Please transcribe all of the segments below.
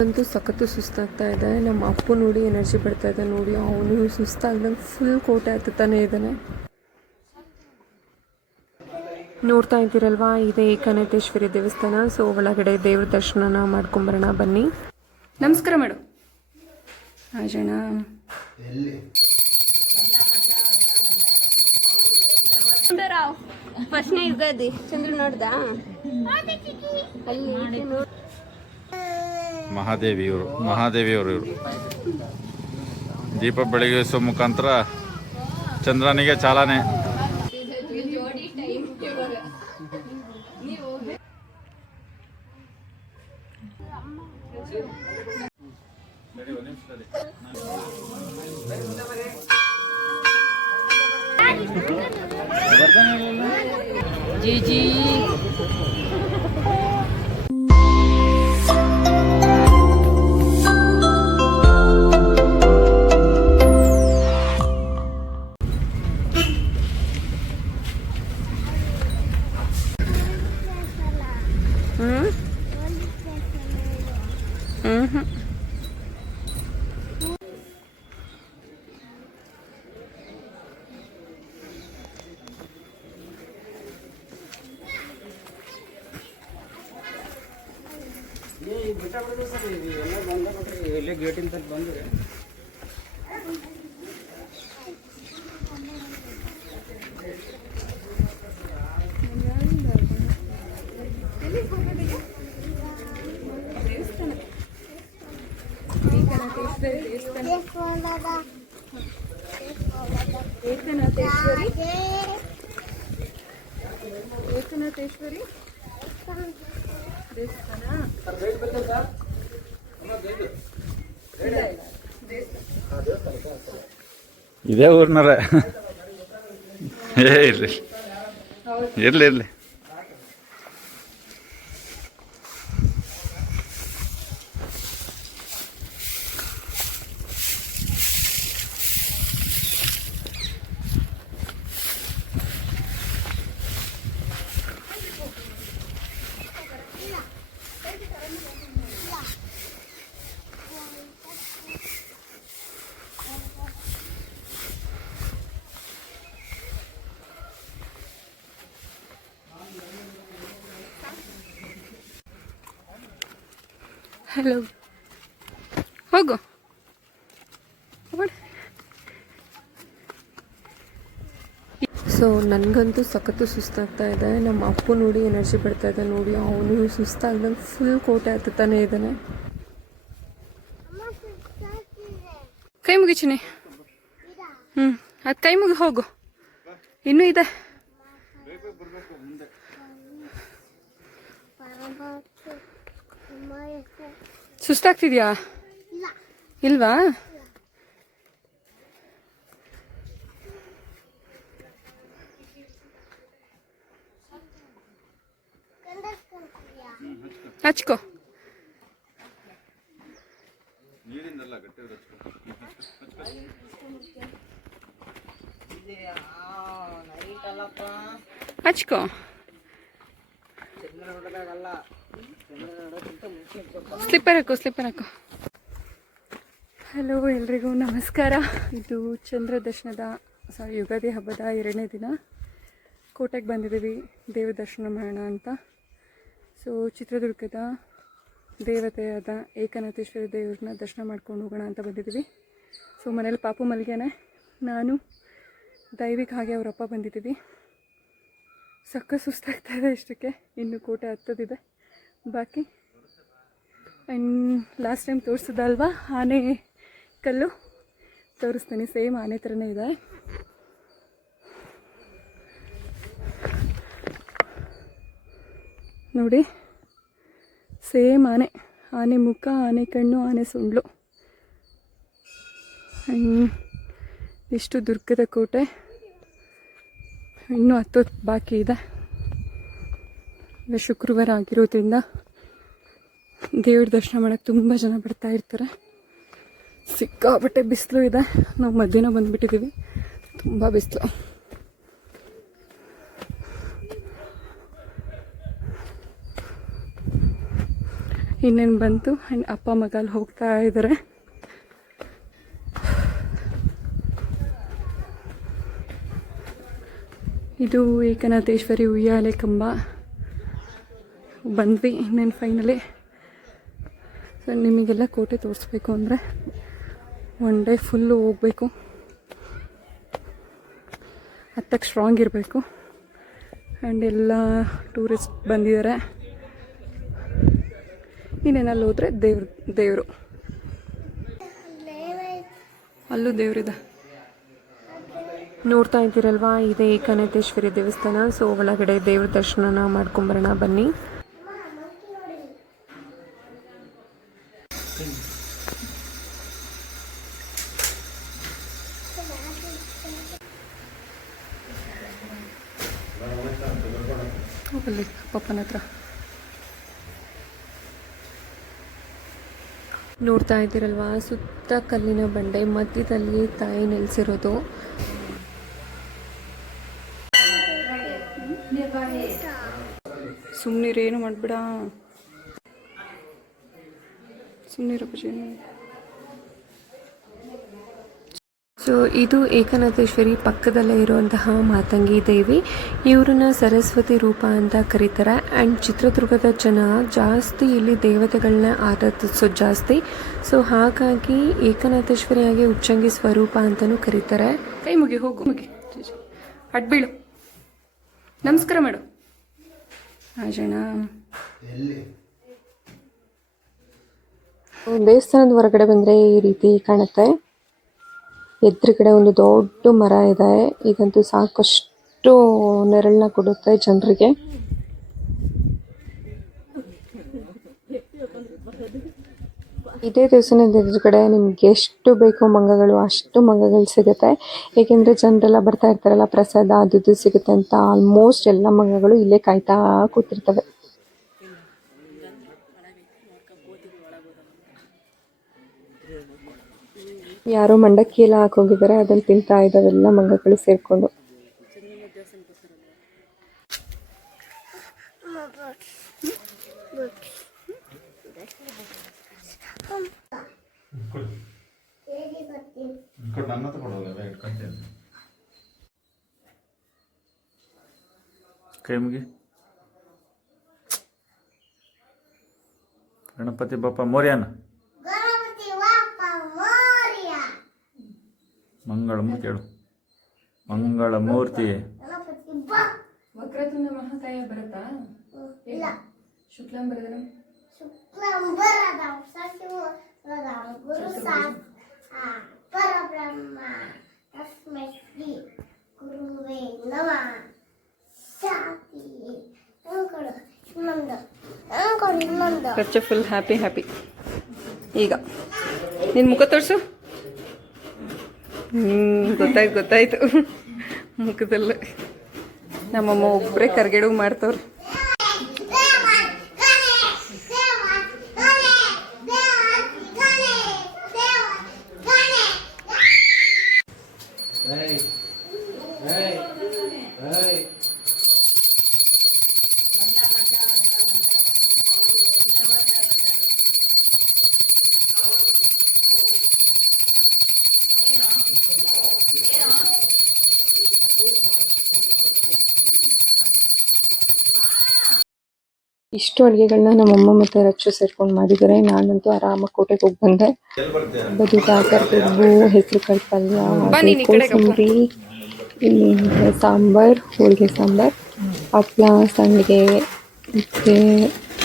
ಅಂತೂ ಸಖತ್ತು ಸುಸ್ತಾಗ್ತಾ ಇದೆ. ನಮ್ಮ ಅಪ್ಪು ನೋಡಿ ಎನರ್ಜಿ ಬರ್ತಾ ಇದೆ ನೋಡಿ, ಅವನು ಸುಸ್ತಾಗ್ದಂಗೆ ಫುಲ್ ಕೋಟೆ ಹತ್ತುತ್ತಾನೆ ಇದ್ದಾನೆ. ನೋಡ್ತಾ ಇದ್ದೀರಲ್ವಾ, ಇದೇ ಏಕನಾಥೇಶ್ವರಿ ದೇವಸ್ಥಾನ. ಸೊ ಒಳಗಡೆ ದೇವ್ರ ದರ್ಶನ ಮಾಡ್ಕೊಂಬರೋಣ ಬನ್ನಿ. ನಮಸ್ಕಾರ ಮಾಡು ರಾಜಣ್ಣ. ಫಸ್ಟ್ನೇ ಯುಗಾದಿ ಚಂದ್ರ ನೋಡ್ದ ಅಲ್ಲಿ ಮಹಾದೇವಿಯವರು ಇವರು ದೀಪ ಬೆಳಗಿಸುವ ಮುಖಾಂತರ ಚಂದ್ರನಿಗೆ ಚಾಲನೆ. जी जी ಗೇಟಿಂದ ಬಂದ್ರೆ ಏಕನಾಥೇಶ್ವರಿ ದೇವಸ್ಥಾನ. ಇದೇ ಊರ್ನರ ಇರ್ಲಿ ಇರ್ಲಿ ಇರ್ಲಿ. ಹಲೋ ಹೋಗು. ಸೊ ನನಗಂತೂ ಸಖತ್ತು ಸುಸ್ತಾಗ್ತಾ ಇದೆ. ನಮ್ಮ ಅಪ್ಪು ನೋಡಿ ಎನರ್ಜಿ ಬರ್ತಾ ಇದೆ ನೋಡಿ, ಅವನು ಸುಸ್ತಾಗ್ದಂಗೆ ಫುಲ್ ಕೋಟೆ ಹತ್ತುತ್ತಾನೆ ಇದ್ದಾನೆ. ಕೈ ಮುಗಿಚಿನಿ. ಅದು ಕೈ ಮುಗಿ ಹೋಗು, ಇನ್ನೂ ಇದೆ. ಸುಸ್ತಾಗ್ತಿದ್ಯಾ? ಇಲ್ವಾ? ಹಚ್ಕೋ. ಹಚ್ಕೋ. ಸ್ಲಿಪ್ಪರ್ ಹಾಕು, ಸ್ಲಿಪ್ಪರ್ ಹಾಕು. ಹಲೋ, ಎಲ್ರಿಗೂ ನಮಸ್ಕಾರ. ಇದು ಚಂದ್ರ ದರ್ಶನದ ಯುಗಾದಿ ಹಬ್ಬದ 2ನೇ ದಿನ. ಕೋಟೆಗೆ ಬಂದಿದ್ದೀವಿ ದೇವ ದರ್ಶನ ಮಾಡೋಣ ಅಂತ. ಸೊ ಚಿತ್ರದುರ್ಗದ ದೇವತೆಯಾದ ಏಕನಾಥೇಶ್ವರಿ ದೇವ್ರನ್ನ ದರ್ಶನ ಮಾಡ್ಕೊಂಡು ಹೋಗೋಣ ಅಂತ ಬಂದಿದ್ದೀವಿ. ಸೊ ಮನೇಲಿ ಪಾಪು ಮಲ್ಗ್ಯಾನೆ, ನಾನು ದೈವಿಕ್ ಹಾಗೆ ಅವರಪ್ಪ ಬಂದಿದ್ದೀವಿ. ಸಕ್ಕ ಸುಸ್ತಾಗ್ತಾ ಇದೆ ಇಷ್ಟಕ್ಕೆ, ಇನ್ನು ಕೋಟೆ ಹತ್ತೋದಿದೆ ಬಾಕಿ. ಆ್ಯಂಡ್ ಲಾಸ್ಟ್ ಟೈಮ್ ತೋರಿಸಿದಲ್ವಾ ಆನೆ ಕಲ್ಲು, ತೋರಿಸ್ತೀನಿ. ಸೇಮ್ ಆನೆ ಥರನೇ ಇದೆ. ನೋಡಿ, ಸೇಮ್ ಆನೆ. ಆನೆ ಮುಖ, ಆನೆ ಕಣ್ಣು, ಆನೆ ಸೊಂಡ್ಲು. ಇಷ್ಟು ದುರ್ಗದ ಕೋಟೆ. ಇನ್ನೂ ಹತ್ತೋದು ಬಾಕಿ ಇದೆ. ಶುಕ್ರವಾರ ಆಗಿರೋದ್ರಿಂದ ದೇವ್ರ ದರ್ಶನ ಮಾಡೋಕ್ಕೆ ತುಂಬ ಜನ ಬರ್ತಾ ಇರ್ತಾರೆ. ಸಿಕ್ಕಾಪಟ್ಟೆ ಬಿಸಿಲು ಇದೆ. ನಾವು ಮಧ್ಯಾಹ್ನ ಬಂದುಬಿಟ್ಟಿದ್ದೀವಿ, ತುಂಬ ಬಿಸಿಲು. ಇನ್ನೇನು ಬಂತು ಆ್ಯಂಡ್ ಅಪ್ಪ ಮಗ ಅಲ್ಲಿ ಹೋಗ್ತಾ ಇದ್ದಾರೆ. ಇದು ಏಕನಾಥೇಶ್ವರಿ ಉಯ್ಯಾಲೆ ಕಂಬ. ಬಂದ್ವಿ ಇನ್ನೇನು ಫೈನಲಿ. ಸೊ ನಿಮಗೆಲ್ಲ ಕೋಟೆ ತೋರಿಸ್ಬೇಕು ಅಂದರೆ ಒನ್ ಡೇ ಫುಲ್ಲು ಹೋಗಬೇಕು, ಹತ್ತಕ್ಕೆ ಸ್ಟ್ರಾಂಗ್ ಇರಬೇಕು. ಆ್ಯಂಡ್ ಎಲ್ಲ ಟೂರಿಸ್ಟ್ ಬಂದಿದ್ದಾರೆ. ಇನ್ನೇನಲ್ಲಿ ಹೋದರೆ ದೇವರು ಅಲ್ಲೂ ದೇವರಿದೆ ನೋಡ್ತಾ ಇದ್ದೀರಲ್ವಾ, ಇದೇ ಏಕನಾಥೇಶ್ವರಿ ದೇವಸ್ಥಾನ. ಸೊ ಒಳಗಡೆ ದೇವ್ರ ದರ್ಶನ ಮಾಡ್ಕೊಂಬರೋಣ ಬನ್ನಿ. ಹೋಗಲಿ ಪಪ್ಪನ ಹತ್ರ. ನೋಡ್ತಾ ಇದ್ದೀರಲ್ವಾ, ಸುತ್ತ ಕಲ್ಲಿನ ಬಂಡೆ, ಮಧ್ಯದಲ್ಲಿ ತಾಯಿ ನೆಲೆಸಿರೋದು. ಸುಮ್ಮನಿರೇನು ಮಾಡ್ಬಿಡ, ಸುಮ್ಮನಿರಪ್ಪ. ಸೊ ಇದು ಏಕನಾಥೇಶ್ವರಿ ಪಕ್ಕದಲ್ಲೇ ಇರುವಂತಹ ಮಾತಂಗಿ ದೇವಿ. ಇವ್ರನ್ನ ಸರಸ್ವತಿ ರೂಪ ಅಂತ ಕರೀತಾರೆ. ಆ್ಯಂಡ್ ಚಿತ್ರದುರ್ಗದ ಜನ ಜಾಸ್ತಿ ಇಲ್ಲಿ ದೇವತೆಗಳನ್ನ ಆರಾಧಿಸೋದು ಜಾಸ್ತಿ. ಸೊ ಹಾಗಾಗಿ ಏಕನಾಥೇಶ್ವರಿಯಾಗಿ ಉಚ್ಚಂಗಿ ಸ್ವರೂಪ ಅಂತಲೂ ಕರೀತಾರೆ. ಕೈ ಮುಗಿ, ಹೋಗು ಮುಗಿ, ಅಡ್ಬೀಳು, ನಮಸ್ಕಾರ ಮಾಡು. ಜನ ದೇವಸ್ಥಾನದ ಹೊರಗಡೆ ಬಂದರೆ ಈ ರೀತಿ ಕಾಣುತ್ತೆ. ಎದುರುಗಡೆ ಒಂದು ದೊಡ್ಡ ಮರ ಇದೆ. ಇದಂತೂ ಸಾಕಷ್ಟು ನೆರಳನ್ನ ಕೊಡುತ್ತೆ ಜನರಿಗೆ. ಇದೇ ದೇವಸ್ಥಾನದ ಎದುರುಗಡೆ ನಿಮ್ಗೆ ಎಷ್ಟು ಬೇಕೋ ಮಂಗಗಳು ಅಷ್ಟು ಮಂಗಗಳು ಸಿಗುತ್ತೆ. ಏಕೆಂದರೆ ಜನರೆಲ್ಲ ಬರ್ತಾ ಇರ್ತಾರಲ್ಲ, ಪ್ರಸಾದ ಅದು ಸಿಗುತ್ತೆ ಅಂತ ಆಲ್ಮೋಸ್ಟ್ ಎಲ್ಲ ಮಂಗಗಳು ಇಲ್ಲೇ ಕಾಯ್ತಾ ಕೂತಿರ್ತವೆ. ಯಾರೋ ಮಂಡಕ್ಕಿ ಎಲ್ಲ ಹಾಕೋಗಿದ್ದಾರೆ, ಅದನ್ನು ತಿಂತಾ ಇದ್ದಾವೆಲ್ಲ ಮಂಗಗಳು ಸೇರ್ಕೊಂಡು. ಕೈ ಮುಗಿ. ಗಣಪತಿ ಬಪ್ಪ ಮೋರ್ಯಾನ ಮಂಗಳಮೂರ್ತಿ ಹೇಳು. ಮಂಗಳಮೂರ್ತಿ. ವಕ್ರತುಂಡ ಮಹಾಕಾಯ ಬರುತ್ತಾ? ಇಲ್ಲ. ಶುಕ್ಲಾಂಬರಧರಂ ಪರಬ್ರಹ್ಮ ತಸ್ಮೈ ಶ್ರೀ ಗುರುವೇ ನಮಃ. ಖರ್ಚು ಫುಲ್ ಹ್ಯಾಪಿ. ಈಗ ನಿನ್ನ ಮುಖ ತೋರಿಸು. ಗೊತ್ತಾಯ್ತು ಮುಖದಲ್ಲೇ. ನಮ್ಮಮ್ಮ ಒಬ್ಬರೇ ಕರ್ಗೆಡು ಮಾಡ್ತವ್ರು. ಇಷ್ಟು ಅಡುಗೆಗಳನ್ನ ನಮ್ಮಮ್ಮ ಮತ್ತು ರಕ್ಷು ಸೇರ್ಕೊಂಡು ಮಾಡಿದ್ದಾರೆ. ನಾನಂತೂ ಆರಾಮಾಗಿ ಕೋಟೆಗೆ ಹೋಗಿ ಬಂದೆ. ಬದುಕಾಕರ್ ಕಡುಬು, ಹೆಸರು ಕಾಳು ಪಲ್ಯ, ಕೋಸಂಬರಿ, ಇಲ್ಲಿ ಸಾಂಬಾರ್, ಹೋಳಿಗೆ ಸಾಂಬಾರ್, ಹಪ್ಪಳ, ಸಂಡಿಗೆ, ಮತ್ತು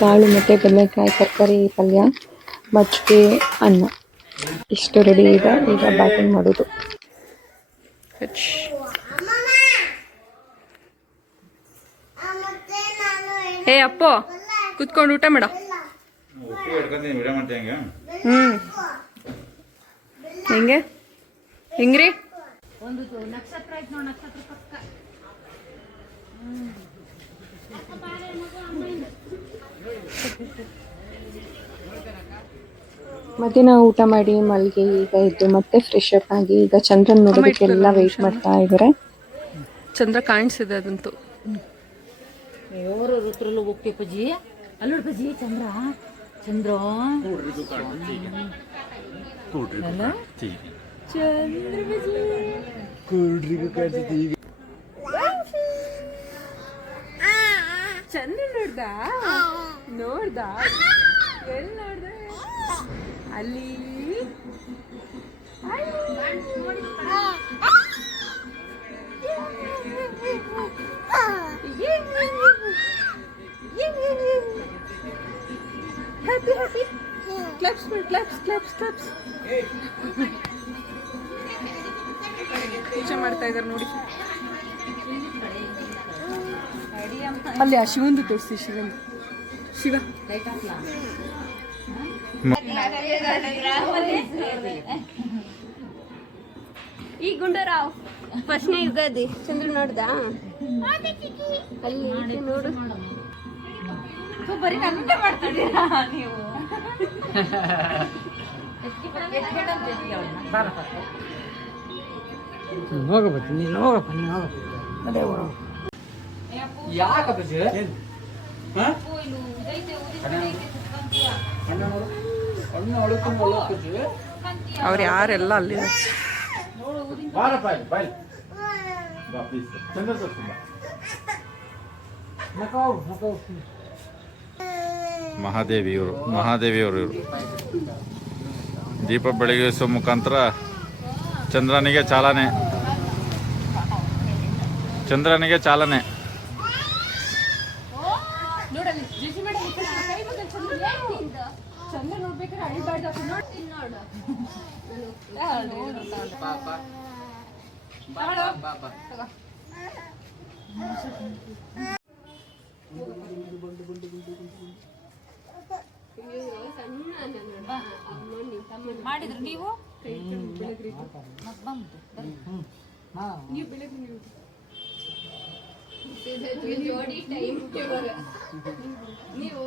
ಕಾಳು ಮತ್ತು ಬದನೆಕಾಯಿ ತರಕಾರಿ ಪಲ್ಯ, ಮಜ್ಜಿಗೆ, ಅನ್ನ ಇಷ್ಟು ರೆಡಿ ಇದೆ. ಈಗ ಬ್ಯಾಟಿಂಗ್ ಮಾಡೋದು. ಹೇ ಅಪ್ಪೋ, ಕುತ್ಕೊಂಡು ಊಟ ಮಾಡ. ಹೆಂಗೆ ಹೆಂಗ್ರಿ? ಮಧ್ಯಾಹ್ನ ಊಟ ಮಾಡಿ ಮಲ್ಗೆ ಈಗ ಇದ್ದು ಮತ್ತೆ ಫ್ರೆಶ್ ಅಪ್ ಆಗಿ ಈಗ ಚಂದ್ರನ್ ನೋಡೋದಕ್ಕೆಲ್ಲ ವೆಯ್ಟ್ ಮಾಡ್ತಾ ಇದ್ದಾರೆ. ಚಂದ್ರ ಕಾಣಿಸಿದೆ ಅದಂತೂ. चंद्र ಚಂದ್ರ ನೋಡ್ದ ಎಲ್ಲಿ ನೋಡ್ದ ಅಲ್ಲಿ happy happy claps claps claps claps ಪೂಜೆ ಮಾಡ್ತಾ ಇದ್ದಾರೆ ನೋಡಿ. ಅಲ್ಲಿ ಆ ಶಿವಂದು ತೋರಿಸಿ, ಶಿವ ಈ ಗುಂಡೂರಾವ್ ಫಸ್ಟ್ನೇ ಯುಗಾದಿ ಚಂದ್ರ ನೋಡ್ದ ಅಲ್ಲಿ ನೋಡು. ಬರೀ ನನ್ನೇ ಮಾಡ್ತಿದ್ದೀರಾ ನೀವು? ಹೋಗಬೇಕು ನೀನು, ಹೋಗಪ್ಪ ನೀನು ಹೋಗಪ್ಪ. ಅದೇ ಯಾಕಪ್ಪ ಅವ್ರು ಯಾರೆಲ್ಲ ಅಲ್ಲಿ ಮಹಾದೇವಿಯವರು ಇವರು ದೀಪ ಬೆಳಗಿಸುವ ಮುಖಾಂತರ ಚಂದ್ರನಿಗೆ ಚಾಲನೆ. ಚಂದ್ರ ನೋಡ್ಬೇಕಾದ್ರೆ ಅಳಿಬಾರ್ದು ಮಾಡಿದ್ರು ನೀವು ಜೋಡಿ ಟೈಮ್ ನೀವು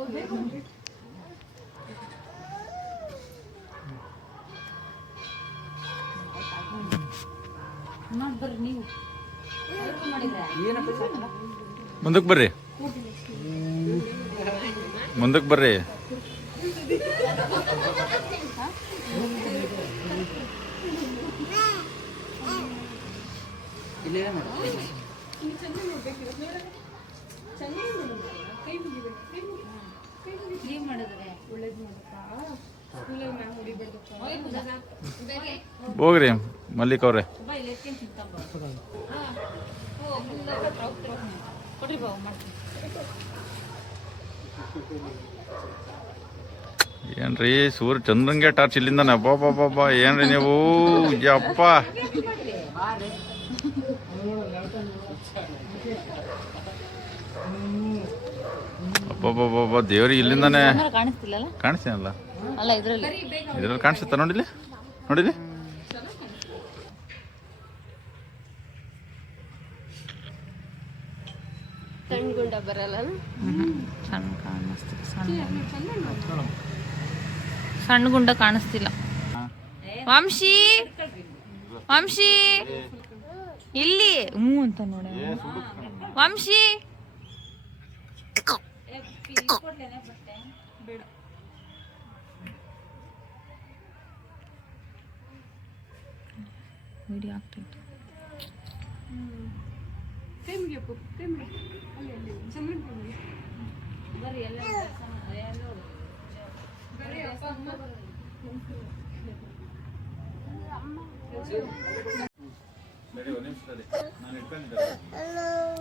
ಬರ್ರಿ ನೀವು ಮುಂದಕ್ಕೆ ಬರ್ರಿ, ಮುಂದಕ್ಕೆ ಬರ್ರಿ. ಏನ್ ಮಾಡಿದ್ರೆ ಹೋಗ್ರಿ ಮಲ್ಲಿಕ್ ಅವ್ರೆ. ಕೊಡ್ರಿ ಬಾವು ಮಾಡ್ತೀನಿ. ಏನ್ರಿ ಸೂರ್ಯ ಚಂದ್ರಂಗೆ ಟಾರ್ಚ್ ಇಲ್ಲಿಂದಾನೆ ಬಾಬಾ ಏನ್ರಿ ನೀವು? ಯಪ್ಪ ಅಬ್ಬಬ್ಬಬ್ಬ ದೇವ್ರಿಗೆ ಇಲ್ಲಿಂದಾನೆ ಕಾಣಿಸ್ತಿಲ್ಲಲ್ಲ? ಕಾಣಿಸ್ತೀನಲ್ಲ, ಅಲ್ಲ ಇದ್ರಲ್ಲಿ ಕಾಣಿಸುತ್ತಾ? ನೋಡಿಲಿ ನೋಡಿಲಿ. ಸಣ್ಣ ಗುಂಡ ಬರಲ್ಲ. ಸಣ್ಣ ಕಾಣಿಸ್ತಿಲ್ಲ, ಸಣ್ಣ ಗುಂಡ ಕಾಣಿಸ್ತಿಲ್ಲ. ವಂಶಿ ವಂಶಿ ಇಲ್ಲಿ ಹ್ಞೂ ಅಂತ ನೋಡ. ವಂಶಿ ವಿಡಿಯೋ ಆಗ್ತೈತೆ.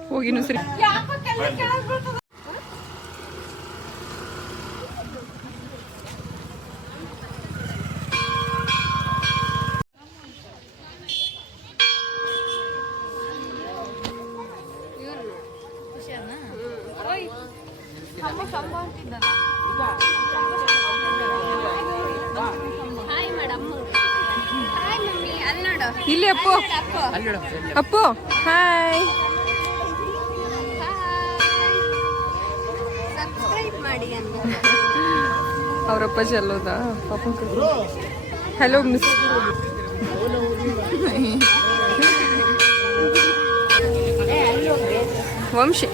ಹೋಗಿ ಸರಿ. Hi madam. Hi mummy. ಅಲ್ಲಿ ನೋಡು, ಇಲ್ಲಿ ಅಪ್ಪು ಅಪ್ಪು ಹಾಯ್. ಸಬ್ಸ್ಕ್ರೈಬ್ ಮಾಡಿ ಅಂತ. ಅವರಪ್ಪಾಜಿ ಅಲ್ಲೋದಾ ಪಾಪ. Hello miss. ವಂಶಿ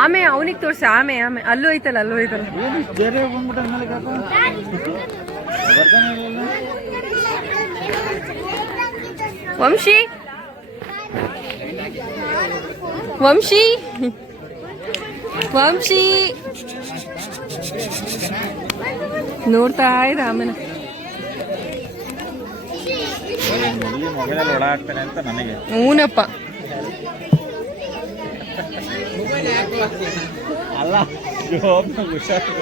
ಆಮೆ ಅವನಿಗೆ ತೋರಿಸಿ, ಆಮೆ ಆಮೆ ಅಲ್ಲೂ ಐತಲ್ಲ, ಅಲ್ಲೂ ಐತಲ್ಲ. ವಂಶಿ ವಂಶಿ ವಂಶಿ ನೋಡ್ತಾ ಇದ್ದ ಆಮೇಲೆ ಮೊಬೈಲಲ್ಲಿ ಒಳ ಹಾಕ್ತಾನೆ ಅಂತ ನನಗೆ. ಹೂನಪ್ಪ. ಅಲ್ಲ ಹುಷಾರು.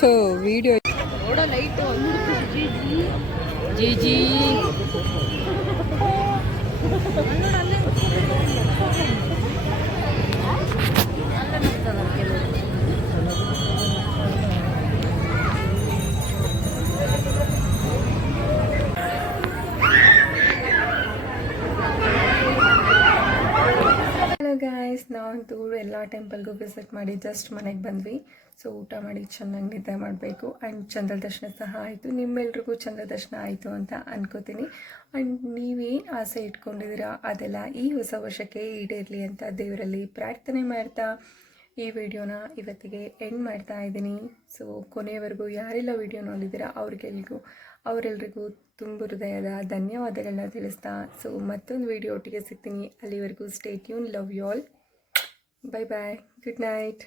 ಸೊ ವಿಡಿಯೋ ಜೀಜಿ ಗೈಸ್, ನಾವಂತೂ ಎಲ್ಲ ಟೆಂಪಲ್ಗೂ ವಿಸಿಟ್ ಮಾಡಿ ಜಸ್ಟ್ ಮನೆಗೆ ಬಂದ್ವಿ. ಸೊ ಊಟ ಮಾಡಿ ಚೆನ್ನಾಗಿ ನಿದ್ದೆ ಮಾಡಬೇಕು. ಆ್ಯಂಡ್ ಚಂದ್ರ ದರ್ಶನ ಸಹ ಆಯಿತು. ನಿಮ್ಮೆಲ್ರಿಗೂ ಚಂದ್ರ ದರ್ಶನ ಆಯಿತು ಅಂತ ಅನ್ಕೋತೀನಿ. ಆ್ಯಂಡ್ ನೀವೇನು ಆಸೆ ಇಟ್ಕೊಂಡಿದ್ದೀರಾ ಅದೆಲ್ಲ ಈ ಹೊಸ ವರ್ಷಕ್ಕೆ ಈಡೇರಲಿ ಅಂತ ದೇವರಲ್ಲಿ ಪ್ರಾರ್ಥನೆ ಮಾಡ್ತಾ ಈ ವಿಡಿಯೋನ ಇವತ್ತಿಗೆ ಎಂಡ್ ಮಾಡ್ತಾ ಇದ್ದೀನಿ. ಸೊ ಕೊನೆಯವರೆಗೂ ಯಾರೆಲ್ಲ ವಿಡಿಯೋ ನೋಡಿದ್ದೀರಾ ಅವರೆಲ್ರಿಗೂ ತುಂಬ ಹೃದಯದ ಧನ್ಯವಾದಗಳನ್ನ ತಿಳಿಸ್ತಾ, ಸೊ ಮತ್ತೊಂದು ವಿಡಿಯೋ ಒಟ್ಟಿಗೆ ಸಿಗ್ತೀನಿ. ಅಲ್ಲಿವರೆಗೂ stay tune. Love you all. Bye bye. Good night.